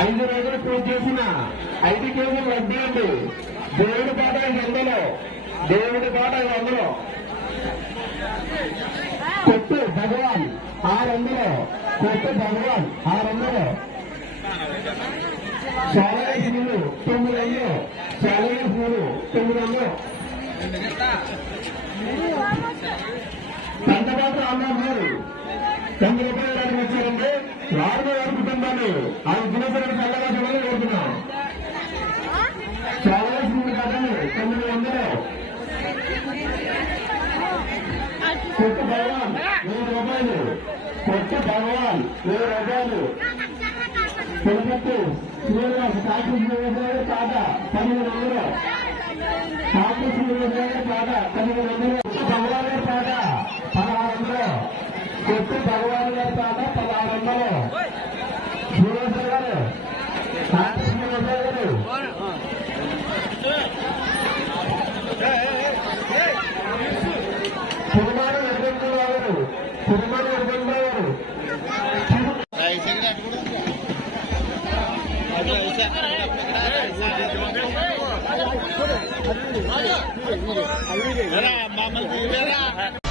ఐదు రోజులు పూజ చేసిన ఐదు కేజీలు వడ్డీ అండి. దేవుడి పాట ఐదు వందలు దేవుడి పాట ఐదు వందలు కొట్టు భగవాన్ ఆరు వందలు కొట్టు భగవాన్ ఆరు వందలు చాలా పూలు తొమ్మిది వందలు చాలా పూలు తొమ్మిది వందలు పంటపాటు అమ్మ గారు. తొమ్మిది రూపాయలు ఇవ్వడానికి వచ్చారంటే వారు కుటుంబాన్ని ఆయన దినసరి చల్లగా చూడాలని కోరుతున్నాం. చాలా పూలు కదండి తొమ్మిది వందలు. కొత్త భగవాన్ వెయ్యి రూపాయలు. కొత్త భగవాన్ వెయ్యి రూపాయలు. తిరుపతి శ్రీనివాస కాకి శ్రీనివాస పాట పన్నెండు వందలు. కాకి శ్రీనివాస పాట పన్నెండు వందలు కొట్టు భగవాన్ గారి పాట పదహారు వందలు కొట్టు భగవాన్ గారి పాట పదహారు వందలు శ్రీనివాస గారు కాకి శ్రీనివాస గారు కుటుంబాన్ని ఎదుర్కొంటున్న వారు మమ్మల్ని